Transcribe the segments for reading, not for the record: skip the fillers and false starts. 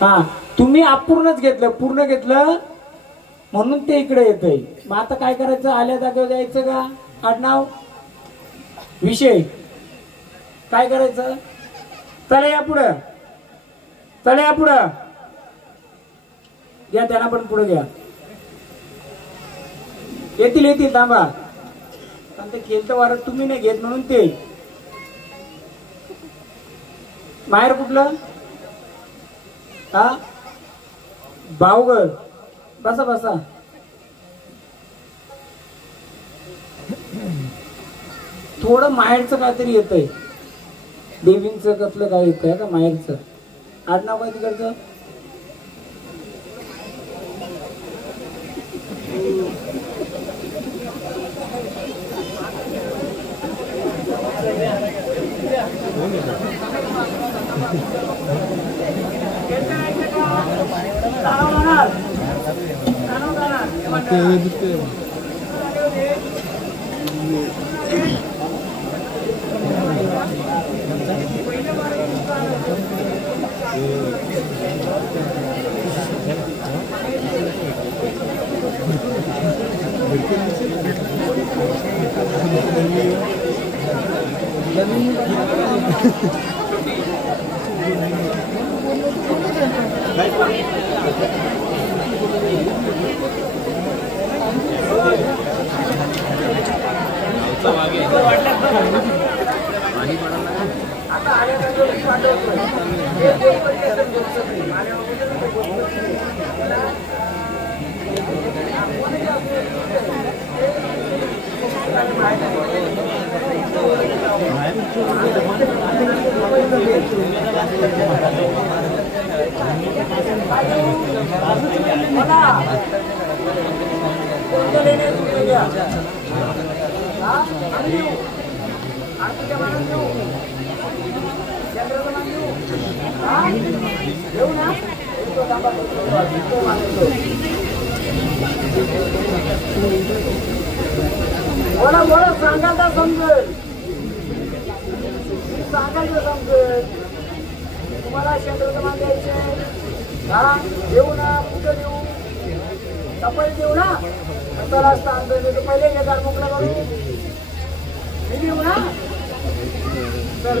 हा तुम्ही अपूर्णच घेतलं, पूर्ण घेतलं म्हणून ते इकडे येतंय. मग आता काय करायचं, आल्या जागेवर जायचं का आडनाव विषय काय करायचं? चला या पुढं, चला या पुढं घ्या, त्यांना पण पुढे घ्या. येतील येतील थांबा, पण ते खेळतं वारं तुम्ही नाही घेत म्हणून ते. माहेर कुठलं? हा भावगड. बसा बसा. थोडं माहेरचं काहीतरी येतंय, देवींचं कसलं काय येतंय का माहेरचं? आडनाव काय तिकडचं? बोला बोला, सांगाल तर समजेल, सांगाल तर समजेल. तुम्हाला शेंद्रमान द्यायचे देऊ ना, कुठं देऊ? सफाई देऊ ना, चला स्थान पहिले घेतात मोकळा करू, मी देऊ ना. तर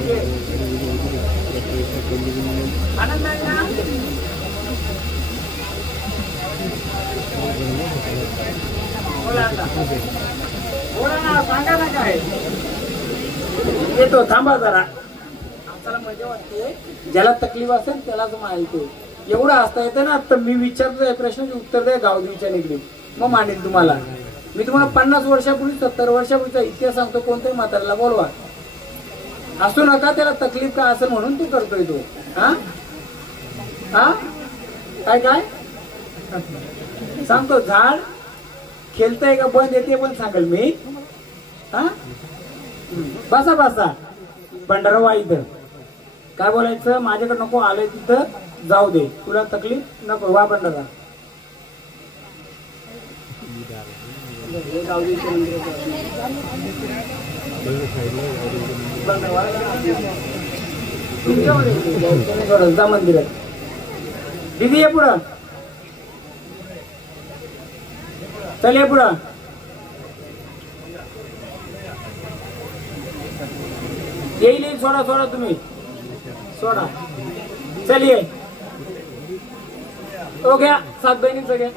आनंद आहे ना? बोला ना, सांगा ना काय येतो. थांबा जरा, आम्हाला मजा वाटते. ज्याला तकलीफ असेल त्यालाच माहिती. एवढं असता येतं ना. तर मी विचारतोय प्रश्नाचे उत्तर द्या गावदेवीच्या निगडीत, मग मानेल तुम्हाला. मी तुम्हाला 50 वर्षापूर्वी 70 वर्षापूर्वीचा इतिहास सांगतो. कोणत्याही म्हाताऱ्याला बोलवा, असू नका त्याला तकलीफ का असेल म्हणून ते करतोय तो. हा हा काय काय सांगतो. झाड खेळतंय का बंद येते पण सांगेल मी. हा बसा बसा. भंडारा वा इथं काय बोलायचं? माझ्याकडे नको, आलंय तिथं जाऊ दे, तुला तकलीफ नको. वा भंडारा. जा मंदिरात. दीदी ये पुढं, चल ये पुढं. येईल सोडा सोडा, तुम्ही सोडा. चलिए हो गया. 7 बहिणींचं घ्या.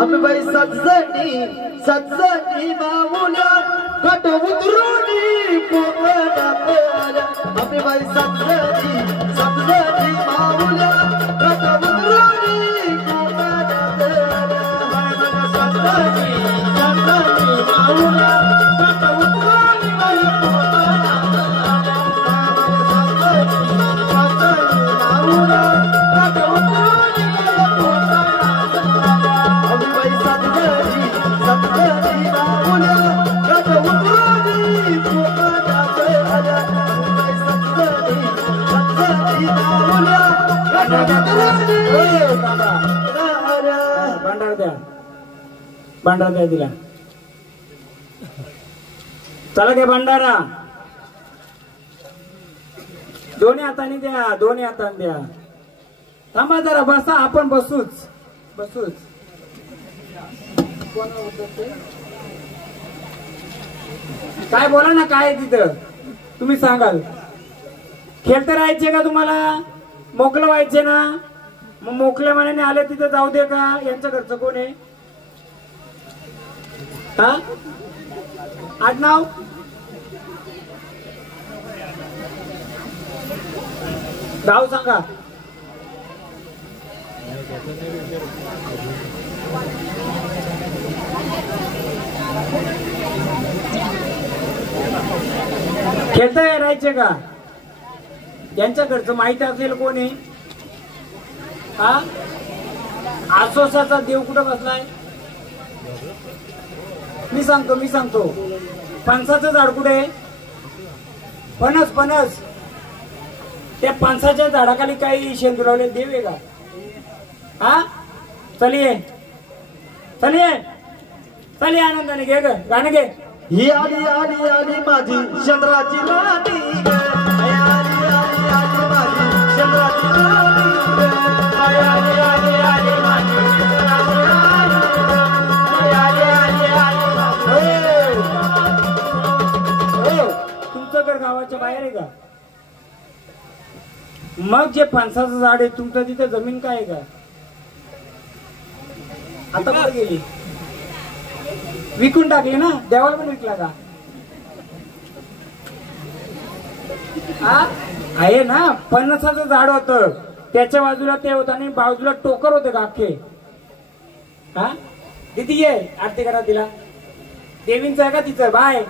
आम्ही बाई सत्सनी माऊल्या कट उतरुनी पोकडात आल्या. आम्ही बाई सत्सनी माऊल्या कट उतरुनी पोकडात आल्या. सत्सनी माऊल्या कट उतरुनी बाई पोकडात आल्या. सत्सनी माऊल्या कट उतरुनी बाई पोकडात आल्या. आम्ही बाई सत्सनी माऊल्या कट उतरुनी पोकडात आल्या. भांडार द्या, भांडार द्या तिला. चला काय भंडारा. दोन्ही हाताने द्या, दोन्ही हाताने द्या. थांबा जरा, बसा, आपण बसूच बसूच. काय बोला ना, काय तिथं तुम्ही सांगाल. खेळते राहायचे का तुम्हाला, मोकळं व्हायचे ना, मग मोकळ्या मनाने आले तिथे जाऊ दे का. यांच्या घरचं कोण आहे, हा आडनाव गाव सांगा. खेळता राहायचे का, यांच्या घरचं माहिती असेल कोणी. हा आसोसाचा देव कुठं बसलाय, मी सांगतो. फणसाचं झाड कुठे, फणस फणस, त्या फणसाच्या झाडाखाली काही शेंदुरवले देव आहे का. हा चलिये चलिये चलिये, आनंदाने घे ग, गाणं घे. ही आली आली आली माझी चंद्राची राणी ग. आली आली आली माझी चंद्राची राणी ग. आली आली आली माझी चंद्राची राणी ग. आली आली आली माझी. हो, तुमचं घर गावाच्या बाहेर आहे का. मग जे फणसाचं झाड आहे तुमचं, तिथे जमीन काय आहे का. आता कुठे गेली, विकून टाकली ना, देवाला पण विकला का. हा आहे ना, फणसाचं झाड होतं, त्याच्या बाजूला ते होतं आणि बाजूला टोकर होते का अख्खे. हा दिदी ये आरती करा तिला. देवींचं आहे का तिचं, बाय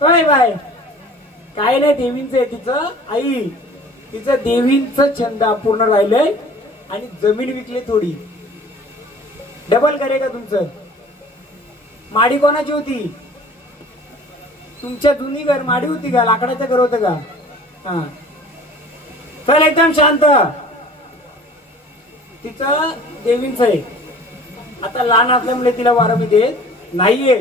काय बाय, काय नाही देवींचं आहे तिचं आई. तिचं देवींचं छंद अपूर्ण राहिलंय आणि जमीन विकली थोडी. डबल करे का तुमचं. माडी कोणाची होती, तुमच्या जुनी घर माडी होती का, लाकडाचं घर होतं का. हा चल एकदम शांत. तिचं देवींच आहे. आता लहान असल्यामुळे तिला वारं मी देत नाहीये.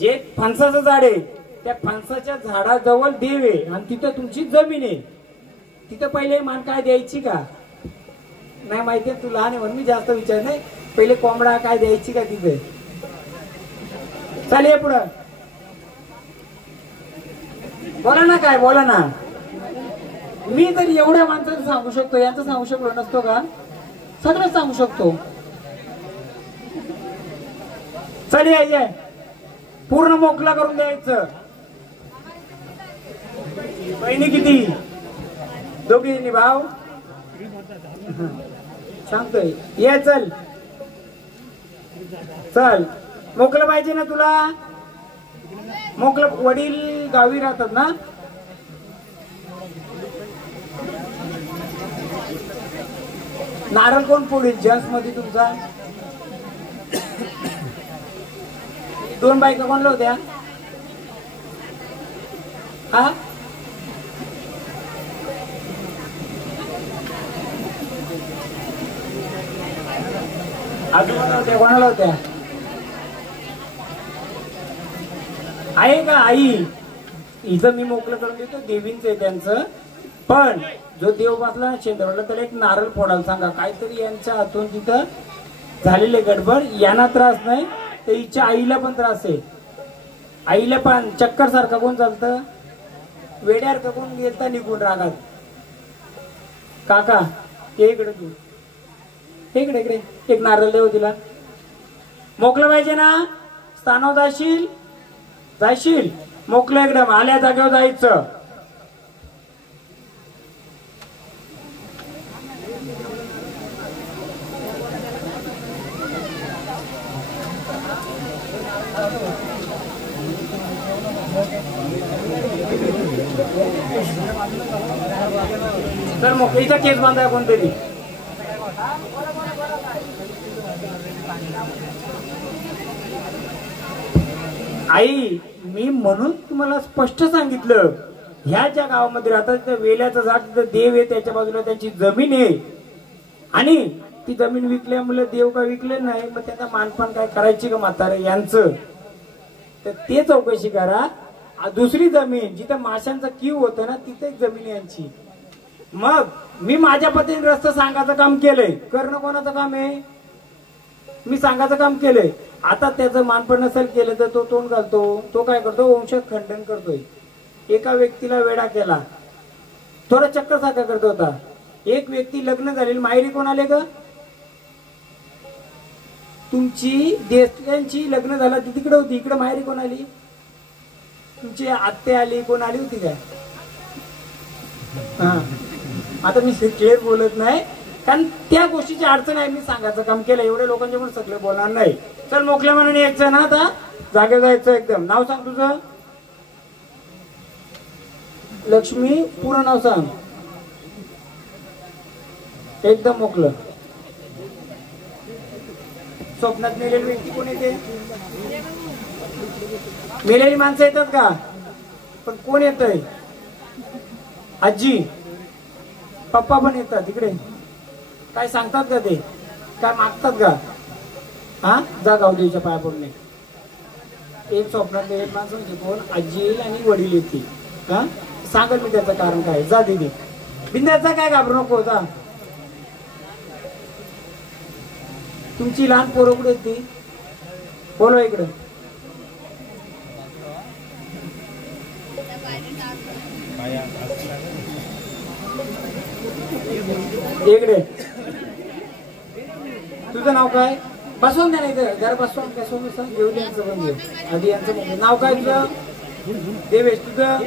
जे फणसाचं झाड आहे त्या फणसाच्या झाडाजवळ देव आहे आणि तिथं तुमची जमीन आहे. तिथं पहिले मान काय द्यायची का नाही माहितीये, तू लहान आहे म्हणून मी जास्त विचार नाही. पहिले कोंबडा काय द्यायची का तिथे. चालेल पुढं बोला ना, काय बोला ना. मी तर एवढ्या माणसाचं सांगू शकतो, यांचं सांगू शकलो नसतो का, सगळं सांगू शकतो. चल यायचे, पूर्ण मोकळा करून द्यायचं. बहिणी किती, दोघी भाव, सांगतोय ये. चल चल, मोकळं पाहिजे ना तुला. मोकळं, वडील गावी राहतात ना. नारळ कोण फोडील जेंट्स मध्ये तुमचा. दोन बायका कोणला होत्या. हा आजोबाला होत्या, कोणाला होत्या. आहे का आई. इथं मी मोकळं करून देतो, देवींच आहे त्यांचं. पण जो देव बसला ना शेंदवडला, त्याला एक नारळ फोडायला सांगा. काहीतरी यांच्या हातून तिथं झालेले गडबड. यांना त्रास नाही तर हिच्या आईला पण त्रास आहे. आईला पण चक्कर सारखं कोण चालतं, वेड्यासारखं कोण गेलता निघून रागात. काका ये इकडे, तू इकडे इकडे. एक नारळ देव तिला. मोकळं पाहिजे ना, स्थानावर जाशील जाशील, मोकळं एकदम आल्या जागेवर जायचं. तर मग इथं केस बांधाय कोणतरी. आई मी म्हणून तुम्हाला स्पष्ट सांगितलं, ह्या ज्या गावामध्ये राहतात त्या वेल्याचं झाड, तिथं देव आहे, त्याच्या बाजूला त्यांची जमीन आहे आणि ती जमीन विकल्यामुळे देव का विकले नाही, मग त्यांना मानपान काय करायची का म्हातारे यांचं, तर ते चौकशी करा. दुसरी जमीन जिथं माशांचा कीव होतं ना, तिथे जमीन यांची. मग मी माझ्या पतीने रस्ता सांगायचं काम केलंय. करणं कोणाचं काम आहे? मी सांगायचं काम केलंय. आता त्याचं मानपण नसेल केलं तर तो तोंड घालतो. तो काय करतो? वंश खंडन करतोय. एका व्यक्तीला वेडा केला, थोडा चक्कर सारखा करतो होता. एक व्यक्ती लग्न झालेली माहेरी कोण आले ग? तुमची देशांची लग्न झालं ती तिकडे होती, इकडे माहेरी कोण आली? तुमची आत्या आली, कोण आली होती काय? हा, आता मी क्लिअर बोलत नाही कारण त्या गोष्टीची अडचण आहे. मी सांगायचं काम केलं. एवढ्या लोकांच्या पण सगळे बोलणार नाही. चल मोकल्या मनाने यायचं ना, आता जागे जायचं एकदम. नाव सांग तुझं. लक्ष्मी. पूर्ण नाव सांग. एकदम मोकलं. स्वप्नात मेलेली व्यक्ती कोण येते? मेलेली माणसं येतात का? पण कोण येतंय? आजी पप्पा पण येतात इकडे. काय सांगतात का ते? काय मागतात का? हा, जा गावदेवीच्या पाया पडणे. एक स्वप्नात मेलेली माणसं म्हणजे कोण? आजी येईल आणि वडील येतील. हा, सांगल मी त्याचं कारण काय. जा दिदी बिंद्याचा, काय घाबरू नको. जा. तुमची लहान पोरं कुठे ती? बोलवा इकडं. इकडे. तुझं नाव काय? बसवून द्या नाही तर जरा बसवून बसवून घेऊन यांचं पण घेऊ. आधी यांचं म्हणजे नाव काय तुझं? देवेश. तुझं?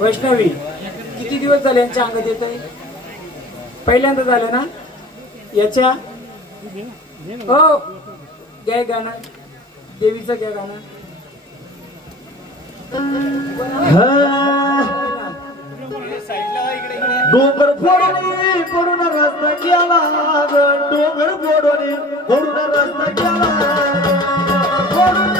वैष्णवी. किती दिवस झाले यांच्या अंगात येत आहे? पहिल्यांदा झालं ना याच्या? हो, घ्या गाणं देवीचं, घ्या गाणं. डोंगर फोडून फोडून रस्ता गेला, डोंगर फोडून रस्ता गेला, फोडून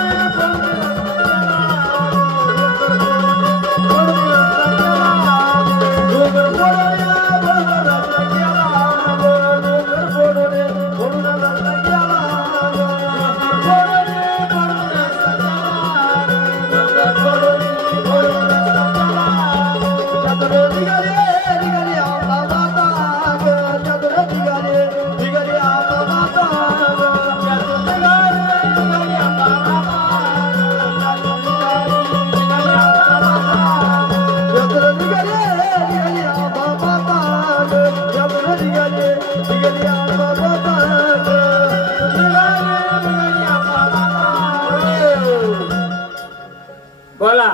बोला.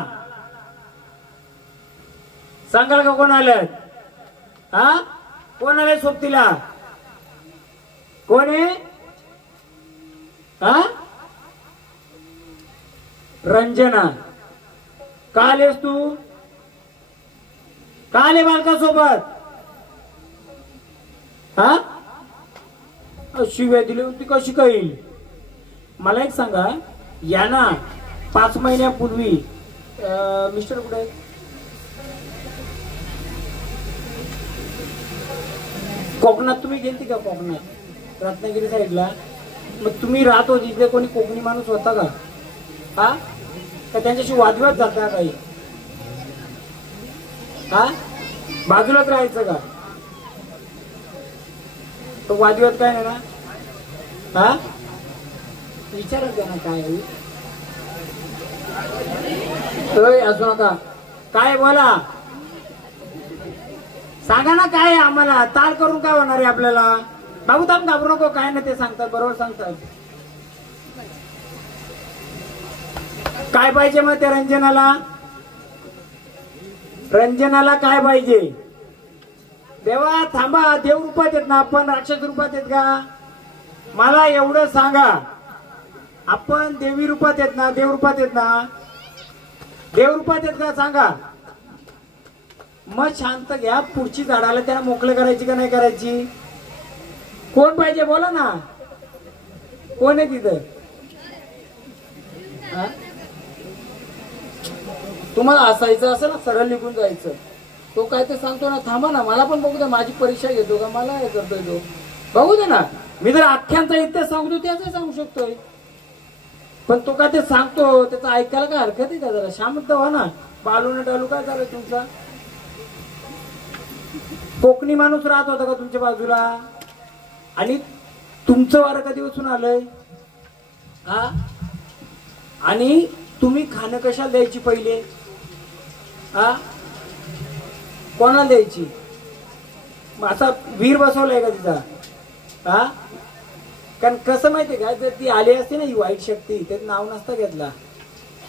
सांगाल का कोण आलं? हा, कोण आलंय सोबतीला? कोण आहे? हा, रंजना. का आलेस तू? का आले बालका सोबत? हा, शिव्या दिली होती कशी काही? मला एक सांगा, यांना 5 महिन्यापूर्वी मिस्टर कुठे आहे? कोकणात तुम्ही गेलती का? कोकणात रत्नागिरी साईडला. मग तुम्ही राहत होती तिथे कोणी कोकणी माणूस होता का? हा, का त्यांच्याशी वादविवाद झाला काही? हा, बाजूलाच राहायचं का? तो वादविवाद काय नाही ना? हा, विचारत द्या ना काय असू नका. काय बोला, सांगा ना काय आम्हाला. ताल करून काय होणार आहे आपल्याला? बाबू थांब, घाबरू नको. काय ना ते सांगतात, बरोबर सांगतात. काय पाहिजे मग त्या रंजनाला? रंजनाला काय पाहिजे? देवा थांबा, देव रूपात येत ना आपण? राक्षस रूपात येत का? मला एवढं सांगा, आपण देवी रूपात येत ना? देव रूपात येत ना? देव रूपात येत का सांगा? मग शांत घ्या. पुढची झाडाला त्यांना मोकळं करायची का नाही करायची? कोण पाहिजे बोला ना. कोण आहे तिथं? तुम्हाला असायचं असं ना, सरळ निघून जायचं. तो काय ते सांगतो ना, थांबा ना, मला पण बघू दे. माझी परीक्षा घेतो का? मला हे करतोय तो, बघू दे ना. मी जर अख्ख्यांचा इतिहास सांगतो त्याच सांगू शकतोय, पण तो काय ते सांगतो त्याचं ऐकायला काय हरकत आहे का? जरा शांत व्हा ना. बालू न डालू काय झालं तुमचा? कोकणी माणूस राहत होता का तुमच्या बाजूला? आणि तुमचं वारं कधी वाचून आलंय? हा? आणि तुम्ही खाणं कशाला द्यायची पहिले? हा? कोणाला द्यायची? असा वीर बसवलाय का तिचा? हा? कारण कसं माहितीये का, जर ती आली असते ना ही वाईट शक्ती, त्याचं नाव नसतं घेतला.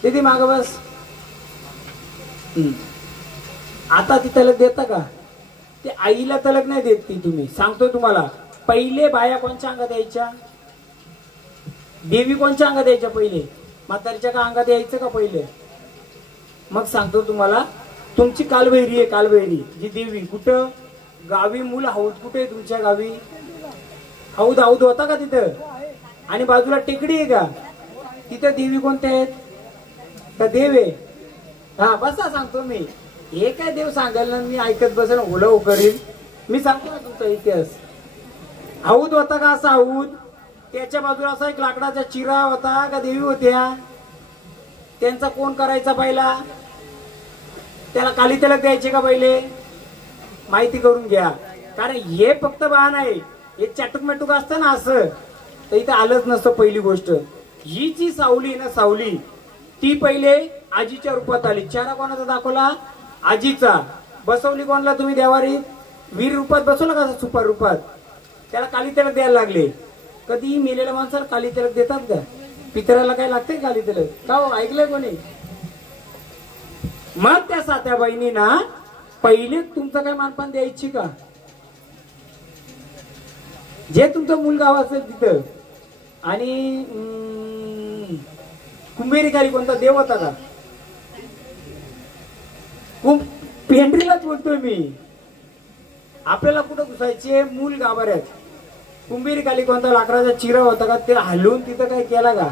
ती माग बस. आता ती तलक देता का? ते आईला तलक नाही देत ती. तुम्ही सांगतो तुम्हाला, पहिले बाया कोणच्या अंगात यायच्या? देवी कोणच्या अंगात यायच्या पहिले? म्हातारीच्या का अंगात यायचं का पहिले? मग सांगतो तुम्हाला, तुमची कालभैरी आहे, कालभैरी जी देवी. कुठं? गावी. मूल हौद कुठे आहे तुमच्या गावी? हौद होता का तिथं? आणि बाजूला टेकडी आहे का? तिथं देवी कोणत्या आहेत? का देव आहे? हा बसा सांगतो मी. हे काय देव सांगायला मी ऐकत बसेल, ओलव करील. मी सांगतो ना तुमचा इतिहास. हौद होता का असा हौद? त्याच्या बाजूला असा एक लाकडाचा चिरा होता का देवी होत्या? त्यांचा कोण करायचा पहिला? त्याला काली तिलक द्यायचे का पहिले? माहिती करून घ्या. कारण हे फक्त बहाणा आहे. हे चाटूक मेटूक असतं ना असं, तर इथं आलंच नसतं. पहिली गोष्ट, ही जी सावली ना सावली, ती पहिले आजीच्या रूपात आली. चेहरा कोणाचा दाखवला? आजीचा. बसवली कोणाला तुम्ही देवारी? वीर रूपात बसवलं का? सुपर रूपात. त्याला काली तिलक द्यायला लागले. कधी मेलेल्या माणसाला काली तिलक देतात का? पितराला काय लागतंय काली तिलक? का हो, ऐकलंय कोणी? मग त्या सात्या बहिणींना पहिले तुमचं काय मानपान द्यायची का? जे तुमचं मूल गाव असेल तिथं. आणि कुंभेरी काली कोणता देव होता का? पेंढरीलाच बोलतोय मी. आपल्याला कुठं घुसायचे? मूल गाभाऱ्यात. कुंभेरी काली कोणता लाकडाचा चिरा होता का? ते हलवून तिथं काय केला का?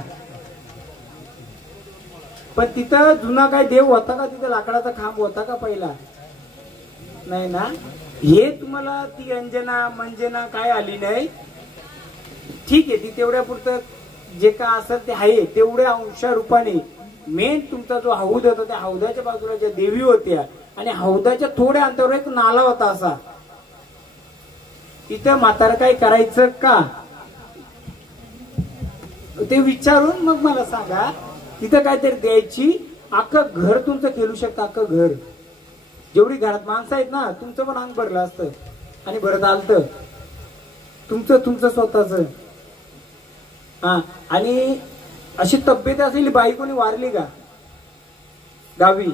पण तिथं जुना काय देव होता का? तिथं लाकडाचा खांब होता का पहिला? नाही ना. हे तुम्हाला ती अंजना मंजना काय आली नाही. ठीक आहे, ती तेवढ्या पुरतं जे काय असेल ते आहे. तेवढ्या अंशा रूपाने मेन तुमचा जो हौद होता, त्या हौदाच्या बाजूला ज्या देवी होत्या, आणि हौदाच्या थोड्या अंतरावर एक नाला होता असा. तिथं म्हातारं काय करायचं का? ते विचारून मग मला सांगा. तिथं काहीतरी द्यायची. अख्खं घर तुमचं खेळू शकतं. अख्खं घर, जेवढी घरात माणसं आहेत ना, तुमचं पण अंग भरलं असतं. आणि भरत आलत तुमचं स्वतःच. हा. आणि अशी तब्येत असेल, बाई कोणी वारली का गावी?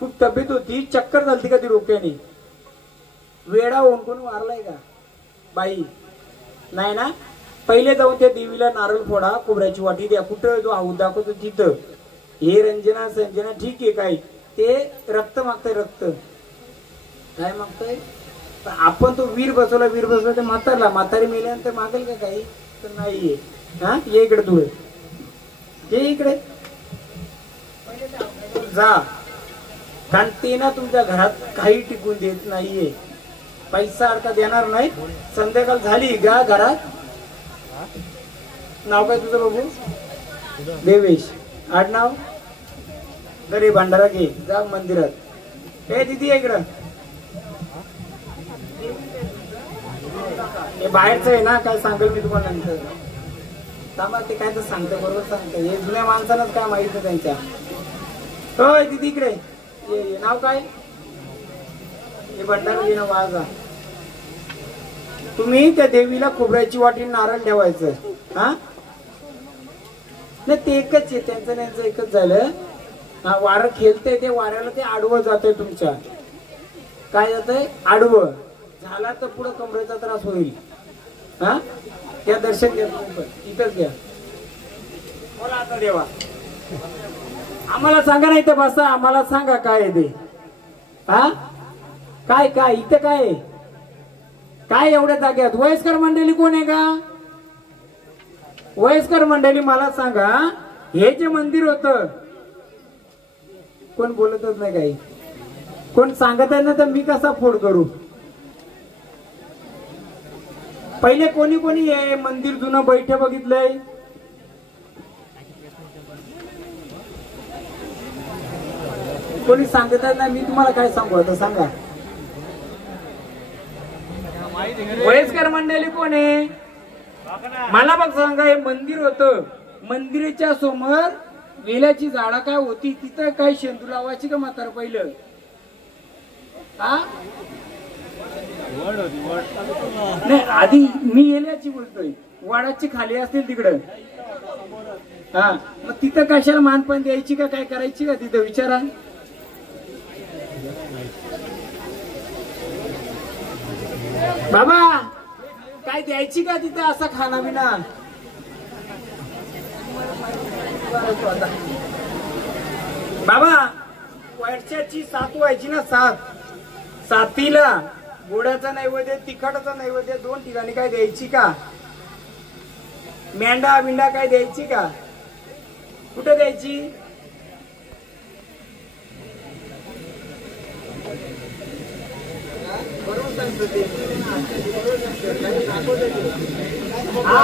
खूप तब्येत होती, चक्कर झालती का ती रोक्याने? वेडा होऊन कोणी वारलाय का बाई? नाही ना. पहिले जाऊन त्या देवीला नारळ फोडा, खोबऱ्याची वाटी द्या. कुठं जो हौद दाखवतो तिथं. हे रंजना संजना ठीक आहे, काय ते रक्त मागतंय? रक्त काय मागतंय? आपण तो वीर बसवला ते म्हातारला. म्हातारी मेल्यानंतर मागेल का काही? तर नाहीये. हा, ये इकडे तू, ये इकडे जा. कारण ते ना तुमच्या घरात काही टिकून देत नाहीये. पैसा अडका देणार नाही. संध्याकाळ झाली का घरात? नाव काय तुझं बघू? देवेश. आडनाव? घरी भांडारा घे, जा मंदिरात. हे दिदी इकडं. हे बाहेरचं आहे ना, काय सांगेल मी तुम्हाला नंतर. थांबा, ते काय तर सांगतं, बरोबर सांगतं. हे जुन्या माणसालाच काय माहित नाही त्यांच्या. होय दिदी इकडे ये. नाव काय? हे भंडारा घे ना, वाजा. तुम्ही त्या देवीला खोबऱ्याची वाटी नारळ ठेवायचं. हा नाही, ते एकच आहे त्यांचं एकच झालं. हा, वारं खेळतंय, ते वाऱ्याला ते आडवं जातंय तुमच्या. काय जातंय? आडवं. झाला तर पुढे कमरेचा त्रास होईल. हा, त्या दर्शन घ्या तुम्ही पण. इथंच घ्या. बोला आता देवा. आम्हाला सांगा नाही तर बसा. आम्हाला सांगा काय आहे ते. हा, काय काय इथं काय आहे? काय एवढ्या जाग्यात? वयस्कर मंडळी कोण आहे का? वयस्कर मंडळी मला सांगा. हे जे मंदिर होतं, कोण बोलतच नाही काही. कोण सांगत आहे ना, तर मी कसा फोड करू? पहिले कोणी कोणी हे मंदिर जुनं बैठे बघितलंय? कोणी सांगत आहे ना? मी तुम्हाला काय सांगू आता सांगा. वयस्कर मंडळी कोण आहे? मला बघ सांगा, हे मंदिर होतं, मंदिराच्या समोर वेलाची झाडं काय होती, तिथं काय शेंदू लावायची का म्हातार पहिलं? हा नाही, आधी मी येल्याची बोलतोय, वाडाची खाली असतील तिकडं. हा मग तिथं कशाला मानपण द्यायची का काय करायची का तिथं विचारा. बाबा काय द्यायची का तिथं असा खाना बिना? बाबा वर्षाची 7 व्हायची ना, 7ला गोड्याचा नैवेद्य तिखटाचा नैवेद्य 2 ठिकाणी काय द्यायची का? मेंढा बिंडा काय द्यायची का? कुठे द्यायची? हा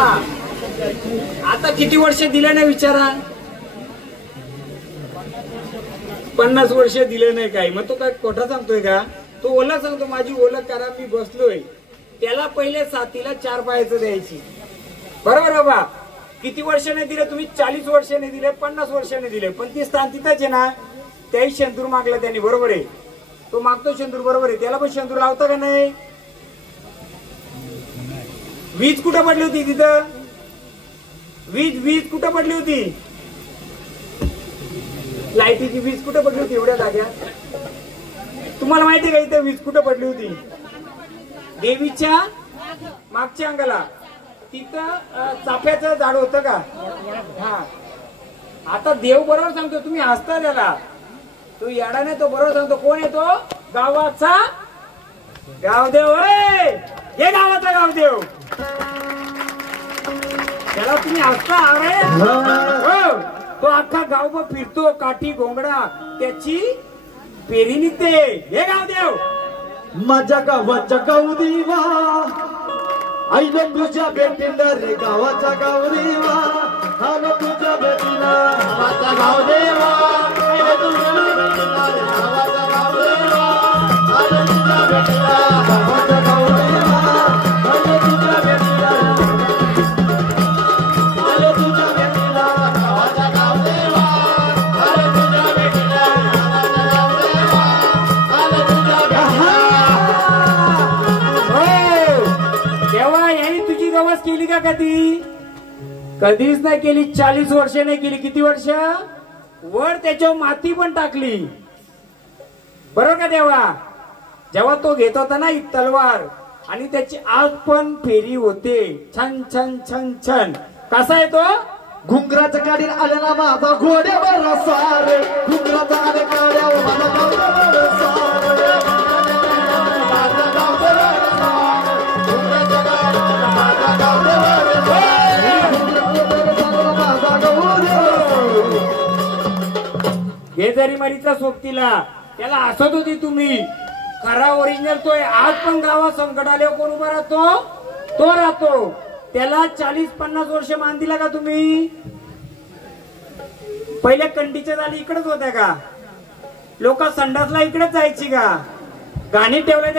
आता किती वर्ष दिले नाही विचारा? 50 वर्ष दिले नाही काय? मग तो काय खोटा सांगतोय का? तो ओळख सांगतो, माझी ओळख करा, मी बसलोय. त्याला पहिले 7ला 4 पायाचं द्यायची, बरोबर बाबा? किती वर्षाने दिले तुम्ही? 40 वर्षाने दिले, 50 वर्षाने दिले, पण ती स्थान तिथंच आहे ना. त्याही शेंदूर मागला त्यांनी, बरोबर आहे? तो मागतो शेंदूर, बरोबर आहे? त्याला पण शेंदूर लावता का नाही? वीज कुठं पडली होती तिथं? वीज कुठं पडली होती? लाईटीची वीज कुठं पडली होती एवढ्या जाग्यात? तुम्हाला माहिती आहे का इथं वीज कुठं पडली होती? देवीच्या मागच्या अंगाला, तिथं चाफ्याचं झाड होतं का? हा आता देव बरोबर सांगतो, तुम्ही हसता त्याला, तो येडा नाही, तो बरोबर सांगतो. कोण येतो? गावाचा गावदेव. हे गावाचा गावदेव, त्याला तुम्ही हसता. हो, तो अख्खा गाव फिरतो, काठी घोंगडा त्याची पेरी निघते. हे गावदेव. माझ्या गावाच्या गावदेवा, आईने तुझ्या भेटीला रे गावाच्या गावदेवा, आलो तुझ्या भेटीला गावाचा गावदेवा, आईने तुझ्या भेटीला रे गावाचा गावदेवा, आलो तुझ्या भेटीला गावाचा गावदेवा, आलो तुझ्या भेटीला, आलो तुझ्या भेटीला गावाचा गावदेवा, आलो तुझ्या भेटीला गावाचा गावदेवा, आलो तुझ्या भेटीला. तेव्हा यांनी तुझी गवस केली का कधी? कधीच नाही केली. 40 वर्ष नाही केली. किती वर्ष? वर त्याच्यावर माती पण टाकली, बरोबर का? जेव्हा तो घेत होता ना ही तलवार, आणि त्याची आग पण फेरी होते, छन छन छन छन. कसा आहे तो? घुंगराच्या काढील आला ना माझा घोड्यावर सारे, घुंगराचा आले काढ्यावर माझा घोड्यावर सारे, माझा गावदेवर सारे, घुंगराच्या काढ्यावर माझा गावदेवर सारे, माझा गावदेवर. हे जरी मरीचा सोबतीला त्याला हसत होती तुम्ही. खरा ओरिजिनल तो आहे. आज पण गावात संकट आल्यावर कोण उभा राहतो? तो राहतो. त्याला 40-50 वर्ष मान दिला का तुम्ही? पहिल्या कंडीच्या जाली इकडेच होत्या का? लोक संडासला इकडेच जायची का? गाणी ठेवले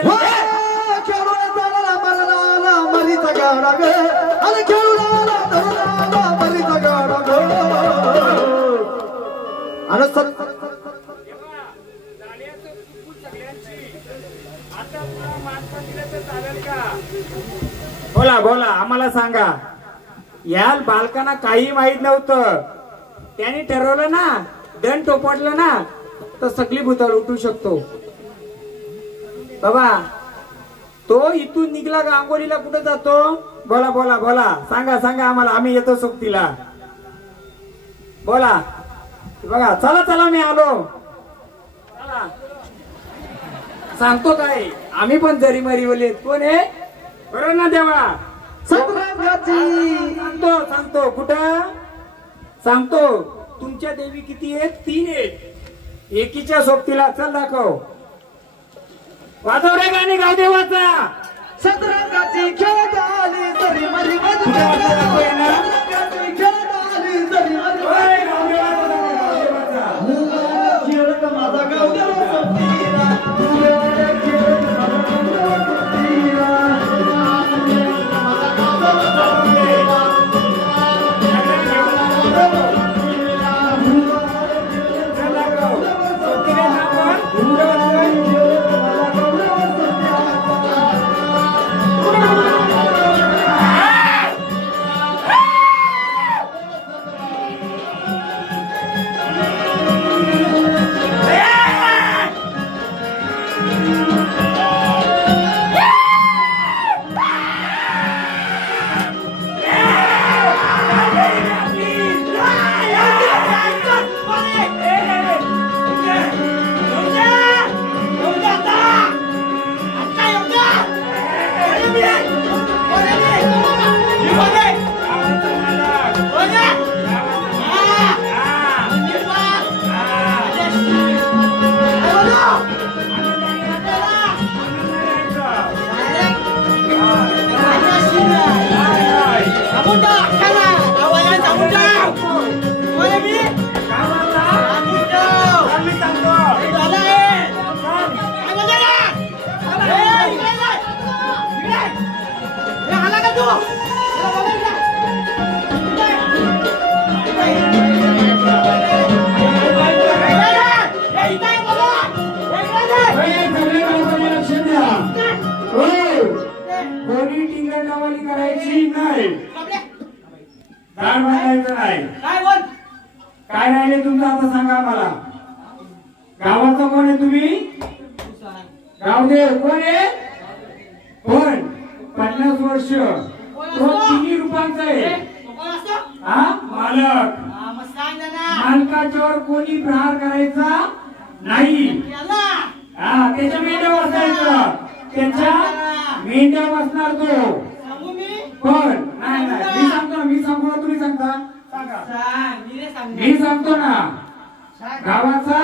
बोला बोला, आम्हाला सांगा. या बालकांना काही माहित नव्हतं. त्यांनी ठरवलं ना, दंड टोपटलं ना, तर सगळी भूताळ उठू शकतो. बाबा तो इथून निघला का आंघोळीला कुठे जातो? बोला बोला बोला, सांगा सांगा आम्हाला, आम्ही येतो सोबतीला. बोला. बघा, चला चला मी आलो. चला सांगतो काय, आम्ही पण जरी मरीवले. कोण आहे? बरोबर ना देवा? सांगतो सांगतो. कुठं सांगतो? तुमच्या देवी किती आहेत? 3 आहेत. एकीच्या सोबतीला. चल दाखव. वाजव रे गाणी गावदेवाचा. सतरंगाची खेळ आली तरी मरी माझा गावदेवा नाही झाड बांधायचं नाही काय बोल काय राहिले तुमचं आता सांगा मला गावाचं कोण आहे तुम्ही गावदेव कोण आहे कोण 50 वर्ष तो 3 रुपयांचा आहे हा मालक मालकाच्यावर कोणी प्रहार करायचा नाही हा त्याच्या मेंढ्या बसायचं त्याच्या मेंढ्या बसणार तो पण नाही नाही मी सांगतो ना मी सांगू ना तुम्ही सांगता सांगा मी सांगतो ना गावाचा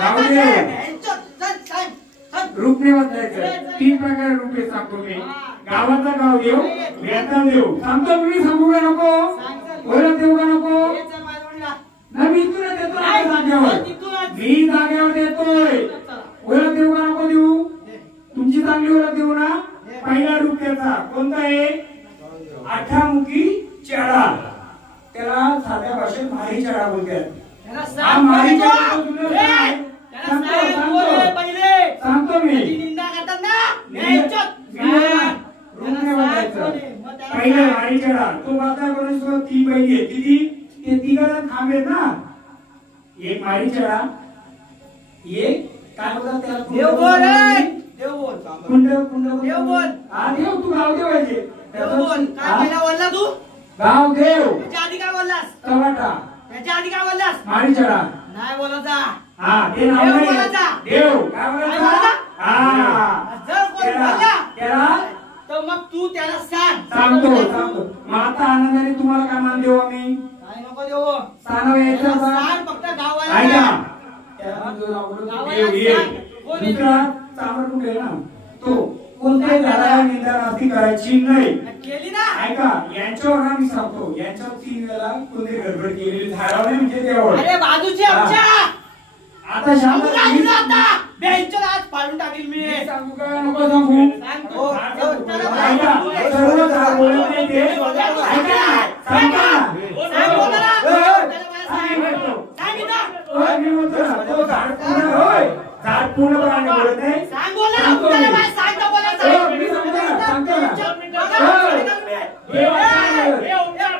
गावदेव रूपने बदलायचं 3 प्रकारे रूपे सांगतो मी गावाचा गावदेव वेतन देव सांगतो मी सांगू का नको ओळख देऊ का नको नाही मी इथून देतो जागेवर मी जागेवर देतोय ओळख देऊ का नको देऊ तुमची चांगली ओळख देऊ ना पहिला रूप त्याचा कोणता आहे 18मुखी चेहरा त्याला साध्या भाषेत मारी चेहरा बोलतात हा मारी चेहरा सांगतो मी पहिला मारी चेहरा तो बाजार करून 3 बैली आहे किती ते 3 खांब आहेत ना एक मारी चेहरा एक काय बोलतात त्याला कुंड हा देव तू गावदेव आहे गावदेव चव्हाटा मारी चेहरा नाही बोलायचा हा ते नाव नाही देव काय बोलायचा हा त्याला तर मग तू त्याला सांगतो माता आनंदाने तुम्हाला काय मान देऊ आम्ही काय नको देऊ सांगावं यायचं फक्त गावाला ऐका दुसरा चामड कुठे ना तो कोणत्याही झाडाला निंदा नास्ती करायची नाही केली ना ऐका यांच्यावर आम्ही सांगतो यांच्यावर 3 वेळा कोणती गडबड केलेली झाडावर म्हणजे देवावर अरे बाजूची आमच्या आता शांत आता बेंचवर आज पाडून टाकील मी सांगू का नको सांगू ऐका सर्व झाड बोलत नाही ते ऐका सांगा मी म्हणतो ना तो झाड पूर्ण होय झाड पूर्णपणे बोलत नाही सांग बोला सांगता बोला मी सांगतो ना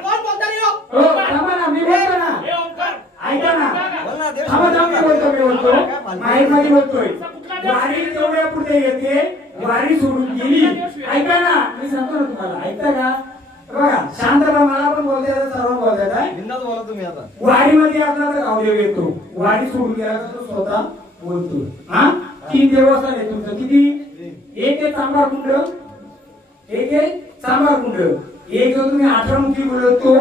कोण बोलता रे हो थांबा ना मी बोलतो ना ऐका ना थांबा मी बोलतो माहीत मध्ये बोलतोय वारी तेवढ्या पुढे येते वारी सोडून गेली ऐका ना मी सांगतो ना तुम्हाला ऐकता का बघा शांत मला पण बोलता येतं सर्व बोलता येतं बोला तुम्ही आता वारीमध्ये आपला तर गावदेव येतो वारी सोडून गेला तर तो स्वतः बोलतो हा 3 देवस्थान आहे तुमचं किती एक आहे चांभार कुंड एक आहे चांभार कुंड एक जो तुम्ही 18मुखी बोलतो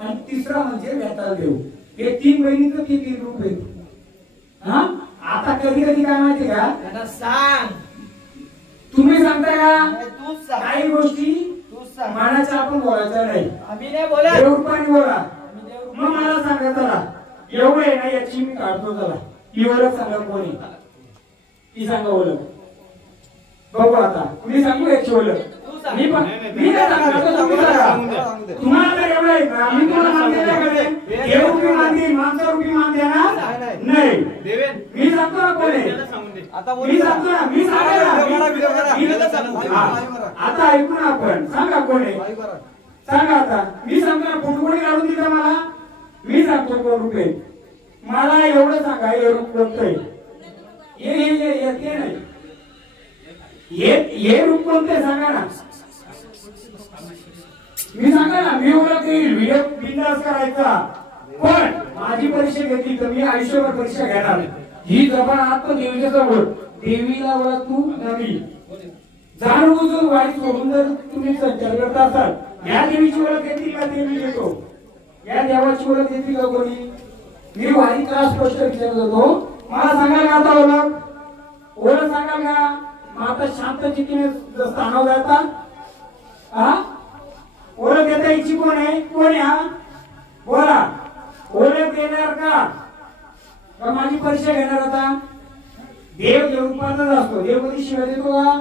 आणि तिसरा म्हणजे वेताळ देव हे 3 बहिणीचं किती रूप आहे हा आता कधी कधी काय माहिती का त्यांना सांग तुम्ही सांगता का तू सांग काही गोष्टी तू सांग मनाच्या आपण बोलायचं नाही आम्ही नाही बोला देवरूपाने बोला मग मला सांगा चला एवढे ना याची मी काढतो चला ही ओळख सांगा कोणी ती सांगा ओळख बघू आता मी सांगू याची ओळख मी नाही सांगणार तुम्ही सांगा तुम्हाला तर एवढं आहे का मी तुम्हाला मान देणार देवरूपी मान देईन माणसारूपी मान देणार नाही मी सांगतो ना कोण आहे मी सांगतो ना मी आता ऐकू ना आपण सांगा कोण आहे सांगा आता मी सांगतो ना फोटो कोणी काढून दिला मला मी सांगतो कोण रूप आहे मला एवढं सांगा हे रूप कोणतं आहे हे नाही हे रूप कोणतं आहे सांगा ना मी सांगा ना मी ओळख देईल व्हिडिओ बिंदास करायचा पण माझी परीक्षा घेतली तर मी आयुष्यभर परीक्षा घेणार ही जबान आत्म देवीच्या समोर देवीला ओळख तू नवी जाण बुजून वाईट सोडून जर तुम्ही संचार करत असाल या देवीची ओळख घेतली का देवी घेतो या देवाची ओळख घेतली का कोणी मी वारी क्लास स्पष्ट विचारत होतो मला सांगाल का आता ओळख सांगाल का मग आता शांत चित्तीने स्थानावर जाता हा ओळख देता इच्छी कोण आहे हा बोला ओळख देणार का माझी परीक्षा घेणार आता देव देवरूपातच असतो देव कधी शिवाय देतो का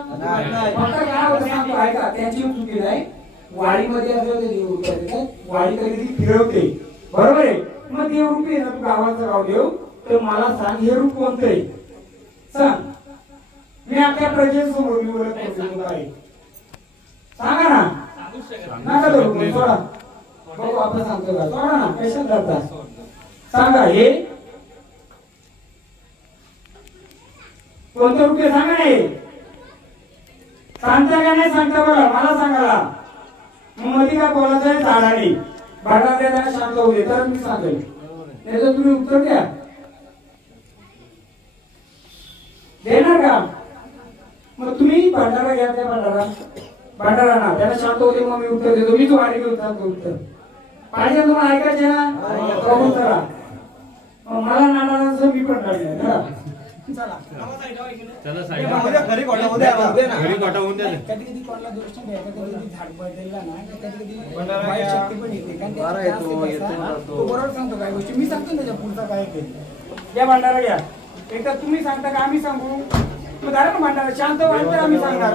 फक्त काय होतं सांगतो ऐका त्याची चुकी नाही वाडीमध्ये असं देवरूप वाडी कधी फिरवते बरोबर आहे मग देवरूप आहे ना तू गावाचं गाव देव तर मला सांग हे रूप कोणतं आहे सांग मी आपल्या प्रजेसमोर मी ओळख सांगा ना नका धरू कोणी, सोडा. बघू आपण सांगतो का, सोडा ना, कशाला धरता? सांगा हे कोणते रुपये सांगा नाही. सांगता का नाही सांगता बघा, मला सांगायला. मग मध्ये काय बोलायचं आहे झाडाने भाडा देताना शांत होऊ दे तर मी सांगेल. त्याचं तुम्ही उत्तर द्या. देणार का? मग तुम्ही भांडारा घ्या, त्या भांडारा ना त्याला शांत होते, मग मी उत्तर देतो. मीच वारी घेऊन सांगतो उत्तर. पाहिजे तुम्हाला ऐकायचे ना, बघून करा. मग मला नाणाराचं मी पण काढलं. चला घरी गोठा होऊ द्या ना. घरी गोठा होऊन द्या. कधी कधी कोणाला दोष नाही द्यायचा, कधी कधी झाड बदलला ना, कधी कधी वाईट शक्ती पण येते. कारण त्याचा त्रास आहे कसा, तो बरोबर सांगतो काय गोष्टी. मी सांगतो त्याच्या पुढचा काय ते. या भांडारा घ्या. एकदा तुम्ही सांगता का आम्ही सांगू? मग धरा ना भांडारा, शांत व्हायचं आम्ही सांगणार.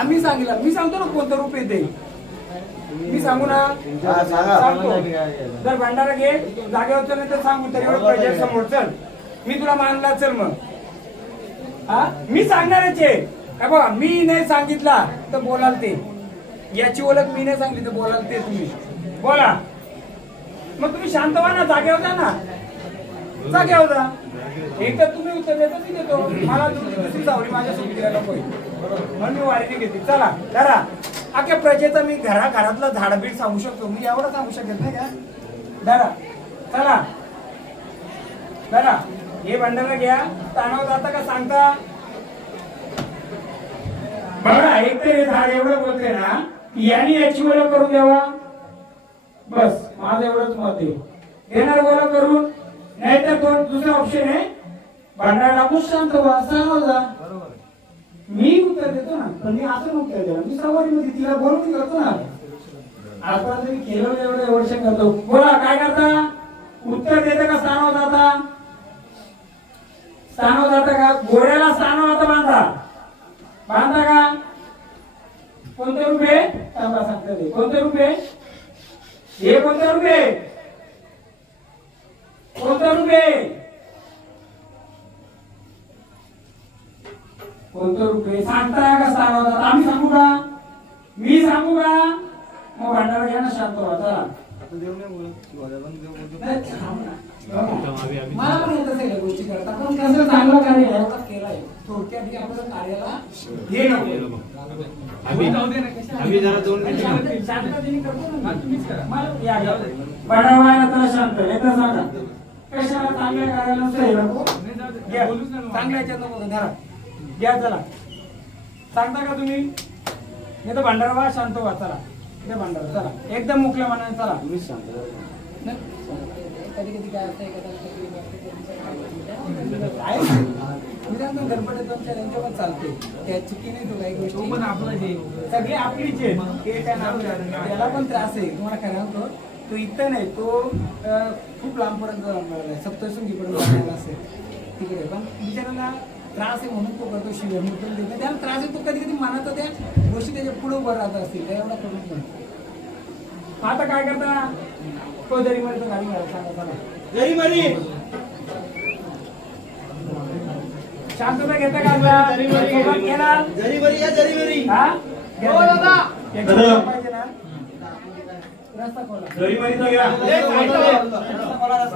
आम्ही सांगितलं, मी सांगतो ना कोणतं रूप येते. मी सांगू ना, सांगतो. जर भांडारा घे, जागेवर चल तर सांगू, तरी एवढं पाहिजे समोर. चल मी तुला मानला, चल मग. हा मी सांगणारच आहे का बघा. मी नाही सांगितला तर बोलाल ते. याची ओळख मी नाही सांगली तर बोलाल ते. तुम्ही बोला. मग तुम्ही शांत व्हा ना, जागेवर जा ना, जागेवर जा. एक तर तुम्ही उत्तर देतो, मी देतो. मला दुसरी सावली माझ्या सोबतीला नको म्हणून मी वारीने घेते. चला धरा. अख्या प्रजेचा मी घरातलं झाडबीड सांगू शकतो, मी एवढं सांगू शकत नाही का. धरा. चला धरा. हे भांडारा घ्या. ताणावर जाता का सांगता? बघा एक तर हे झाड एवढं बोलते ना, यांनी याची ओळख करून द्यावा. बस माझं एवढंच मत आहे. देणार ओळख करून, नाही तर दुसरे ऑप्शन आहे भांडारा टाकून शांत व्हा, सांगा जा. मी उत्तर देतो ना, पण मी असं उत्तर द्या. मी सवारीमध्ये तिला बोलून करतो ना. आजपर्यंत मी केलं एवढं वर्ष करतो. बोला काय करता? उत्तर देतं का स्थानावर जाता? स्थानावर जाता का? घोड्याला स्थानावर आता बांधा का? कोणते रुपये सांगता ते. कोणते रुपये? हे कोणते रुपये? कोणते रुपये? कोणते रुपये सांगता का स्थानावर जाता? आम्ही सांगू का? मी सांगू का? मग भांडारा घ्या ना, शांत व्हा. चला मला पण येत असेल गोष्टी करता, पण कसं चांगलं कार्य एवढा केलाय थोडक्यात आपल्या कार्याला हे नको. आम्ही जरा 2 मिनिट शांततेने करतो ना, तुम्हीच करा. मला भांडारा व्हायला तर शांत एकदा सांगा. कशाला चांगल्या कार्याला हे नको घ्या, चांगल्या याच्यात नको धरा घ्या. चला सांगता का तुम्ही? नाही तर भांडारा व्हा, शांत व्हा. चला इथे भांडारा. चला एकदम मुकल्या मनाने. चला तुम्हीच सांगता. कधी कधी काय असतं गणपती त्यांच्यावर चालते, त्या चुकी नाही. तो काही गोष्टी पण आपलं सगळे आपलीच आहे. त्याला पण त्रास आहे. तुम्हाला काय सांगतो, तो इथं नाही, तो खूप लांबपर्यंत आहे, सप्तशृंगीपर्यंत जायला असेल तिकडे. पण बिचाराला त्रास आहे म्हणून तो करतो. शिवाय मुठून देतो त्याला त्रास आहे. तो कधी कधी मनात त्या गोष्टी त्याच्या पुढे उभं राहत असतील, त्या एवढा करून पण. आता काय करता? तो जरी म्हणतो गाडी सांगा. चला जरी मरी शांतता घेता का? जरी मरी या, जरी मरी. हा पाहिजे ना. रस्ता खोला. जरी मरी तो घ्या. रस्ता खोला.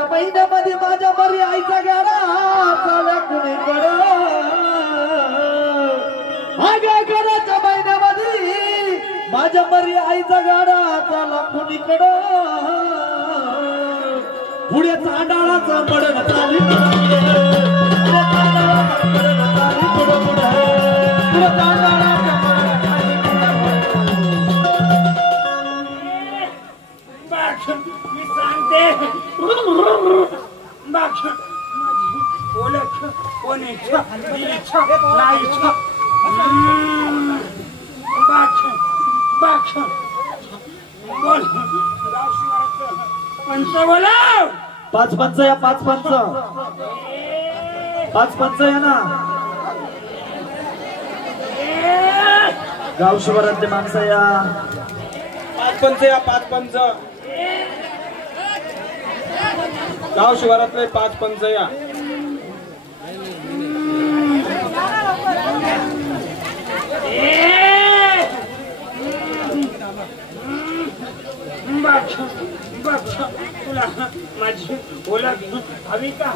आषाढाच्या महिन्यामध्ये माझ्या मरी आईचा गाडा चालला कुणीकडं आषाढाच्या महिन्यामध्ये माझ्या मरी आईचा गाडा चालला कुणीकडं पुढे चांडाळाचं मडण चाली मी सांगते ओळख कोण इच्छा नाही इच्छा बोल पंच बोला पाच पंच या पाच पंच पाच पंच या ना गाव शिवारातले माणसं या पाच पंच या पाच पंच गाव शिवारातले पाच पंच या तुला माझी ओळख हवी का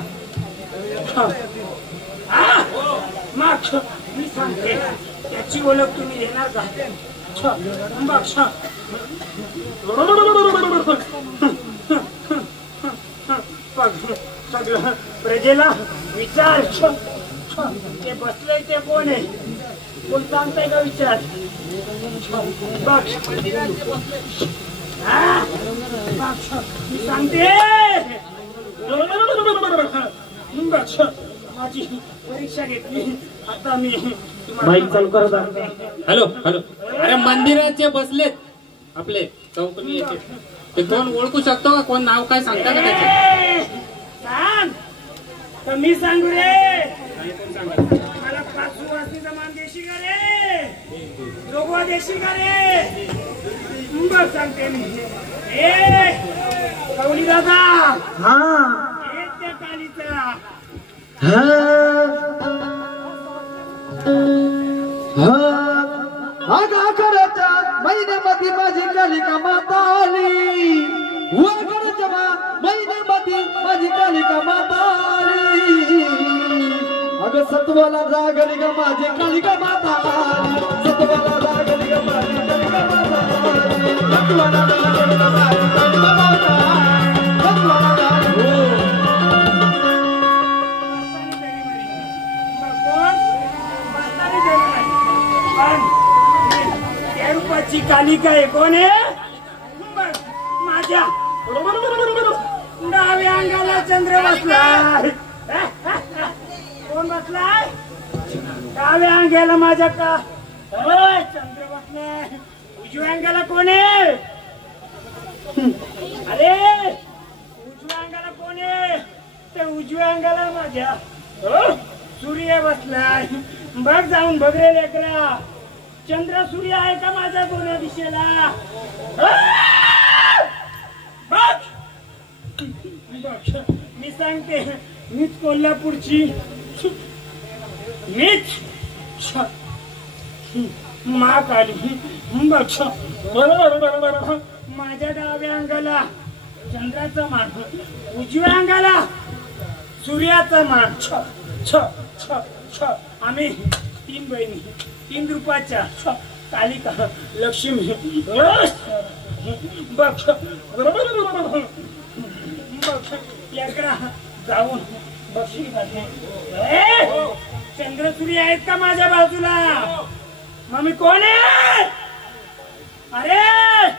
माग मी सांगते त्याची ओळख तुम्ही देणार का सगळं प्रजेला विचार ते बसले ते कोण आहे कोण सांगताय का विचार मी सांगते माझी परीक्षा घेतली आता मी माईक चालू करत हॅलो हॅलो अरे मंदिरात जे बसलेत आपले चौकणी याचे ते कोण ओळखू शकतो का कोण नाव काय सांगता का त्याचे सांग तर मी सांगू रे मला पाचू वाजतीचा मान देशी का रे जोगवा देशी का रे बघ सांगते मी ए कवली दादा हा एक त्या कालीचा आगाकरच्या महिन्यामध्ये माझी कालिका माता आली वागडच्या महिन्यामध्ये माझी कालिका माता आली अग सत्वाला जागली ग माझी कालिका माता आली सत्वाला जागली ग माझी कालिका माता आली सत्वाला जागली ग माझी कालिका माता आली सत्वाला जागली रूपाची कालिका आहे कोण आहे माझ्या डाव्या अंगाला चंद्र बसलाय कोण बसलाय डाव्या अंगाला माझ्या का चंद्र बसलाय उजव्या अंगाला कोण आहे अरे उजव्या अंगाला कोण आहे ते उजव्या अंगाला माझ्या सूर्य बसलाय बघ जाऊन बघ रे लेकरा चंद्र सूर्य आहे का माझ्या दोन्ही दिशेला मी सांगते मीच कोल्हापूरची मीच महाकाली माझ्या डाव्या अंगाला चंद्राचा मान उजव्या अंगाला सूर्याचा मान आम्ही तीन बहिणी 3 रूपाच्या कालिका लक्ष्मी लेकरा जाऊन बक्षी चंद्र सूर्य आहेत का माझ्या बाजूला मग मी कोण आहे अरे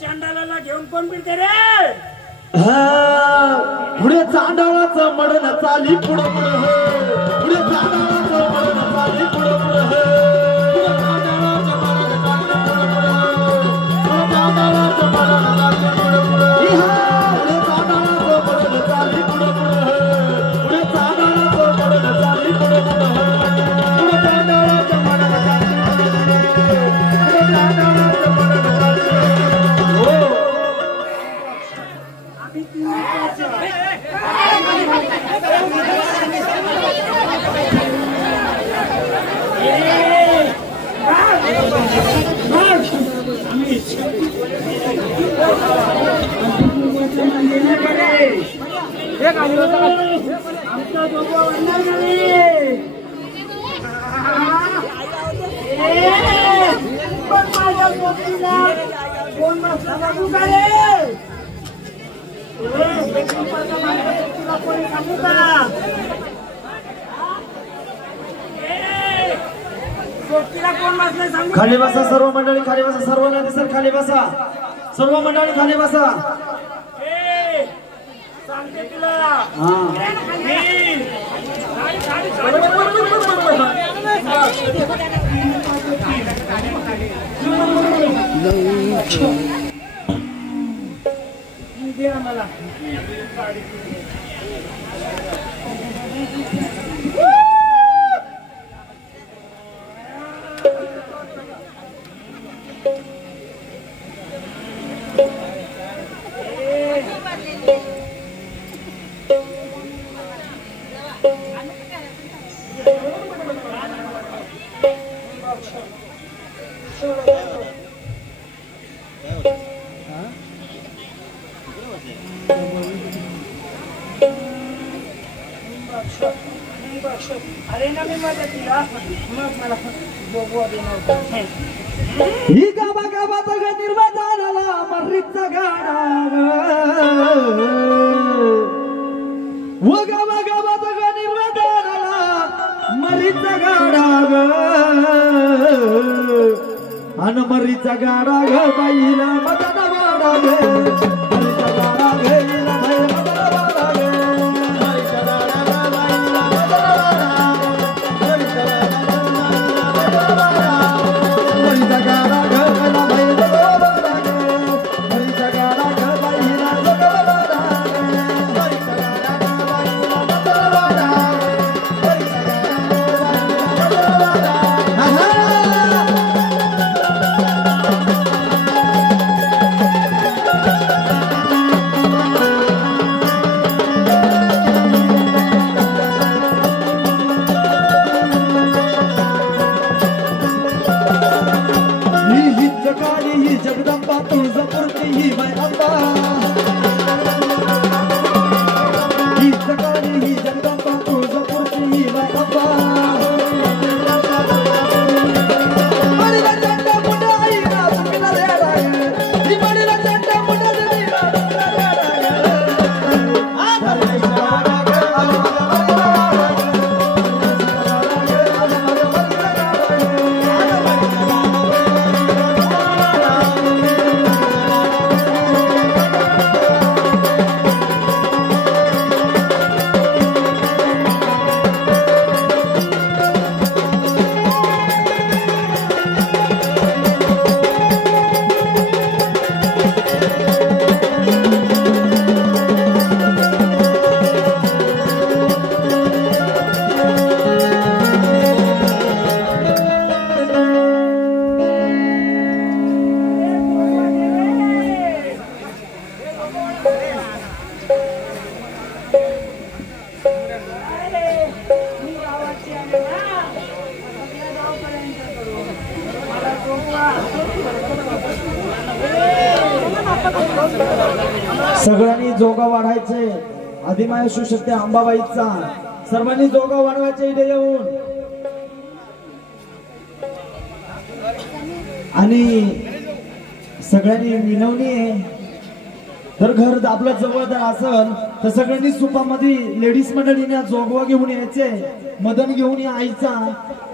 चंडाला घेऊन कोण फिरते रे पुढे चांडाळाचं मडण चाली पुढे पुढे चांडाळाचं मडण चाली पुढे आमचा जोगवा वाढणार नाही. पण माझ्या सोबतीला कोण बसला सांगू का रे? कोणी सांगू का? सोबतीला कोण बसलाय सांगू? खाली बसा सर्व मंडळी, खाली बसा. सर्व नदी सर खाली बसा. सर्व मंडळी खाली बसा. सांगते तुला. दे मला. अरे ना मी माझ्या तिला मग मला जोगवा देणार. ही गावा गावात निर्वादाला मर्रीचा गाडा व गावा गावात निर्वादाला मर्रीचा गाडा अन मर्रीचा गाडा ग बाईला मदन वाडा ग मर्रीचा गाडा गेला बाई मदन वाडा ग मर्रीचा गाडा ग बाईला मदन वाडा मर्रीचा गाडा ग बाईला मर्रीचा गाडा ग बाईला मदन वाडा मर्रीचा गाडा ग बाईला मदन वाडा मर्रीचा गाडा ग बाईला मदन वाडा. ही जगदंबा तुळजापूरची ही बाई अंबा ही सकाळी ही जगदंबा तुळजापूरची ही बाई अंबा बडीला चंडा मुंडा आईला तुम्हीला रेडा ही बडीला चंडा मुंडा देवीला तुम्हीला सगळ्यांनी जोगा वाढायचे. आदिमाय सुशक्ती अंबाबाईचा सर्वांनी जोगा वाढवायचे इथे येऊन. आणि सगळ्यांनी विनवणी आहे, तर घर आपलं जवळ जर असेल तर सगळ्यांनी सुपामध्ये लेडीज मंडळीने जोगवा घेऊन यायचे, मदन घेऊन यायचा.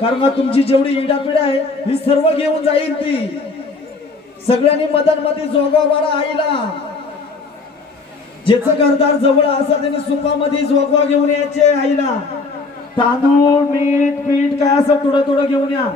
कारण का तुमची जेवढी इडापिडा आहे ही सर्व घेऊन जाईल ती. सगळ्यांनी मदन मध्ये जोगवा वाढा आईला. ज्याचं घरदार जवळ असं त्यांनी सुपामध्ये जोगवा घेऊन यायचे आईला. तांदूळ मीठ पीठ काय असं थोडं थोडं घेऊन या.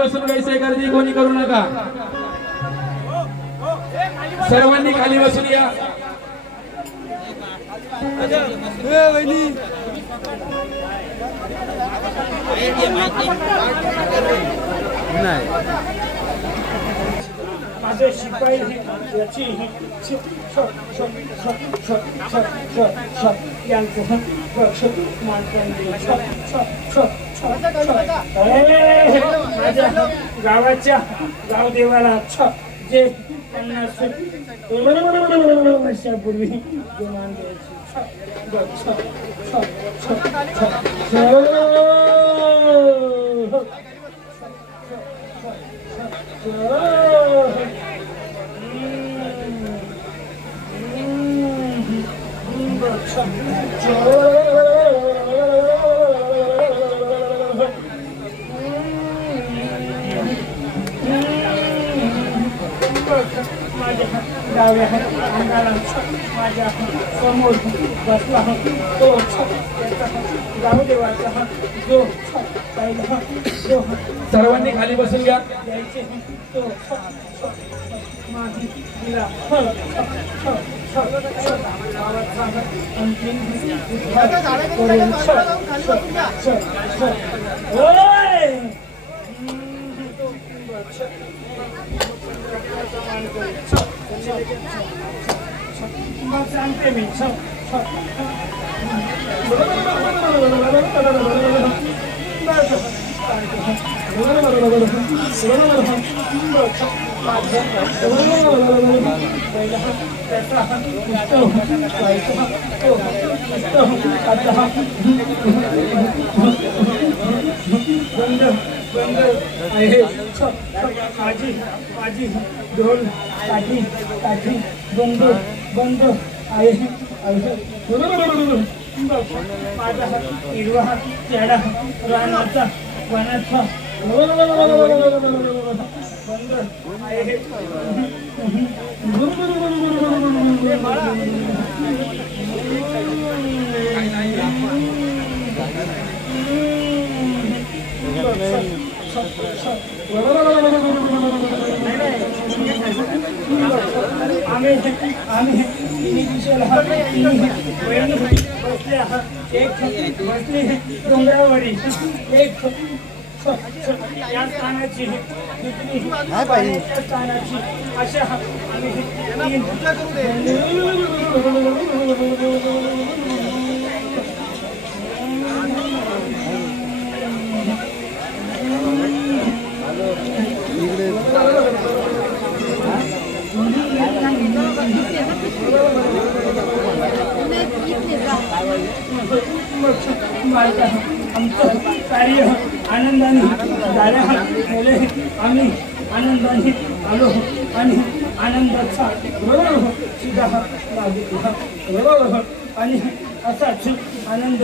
बसून घ्यायचंय, गर्दी कोणी करू नका. सर्वांनी खाली बसून या. माझे शिपाई याची माझ्या गावाच्या गावदेवाला जे 50 वर्षापूर्वी मान माझ्या डाव्या अंगाला माझ्या समोर बसला तो गावदेवाचा जो पहिला जो सर्वांनी खाली बसून घ्या. द्यायचे तो माझी तिला मग सांगते मी माझी ढोल काठी काठी बंद बंद आहे माझा हिरवा चेडा रानाचा वनाचा बंद आहे आम्ही बसल्या एक बसली डोंगरावरी एक या स्थानाची दुसरी त्या स्थानाची अशा आम्ही आमचं कार्य आनंदाने गाड्या मुले आम्ही आनंदाने आलो आणि आनंदाचा सुद्धा आणि असाच आनंद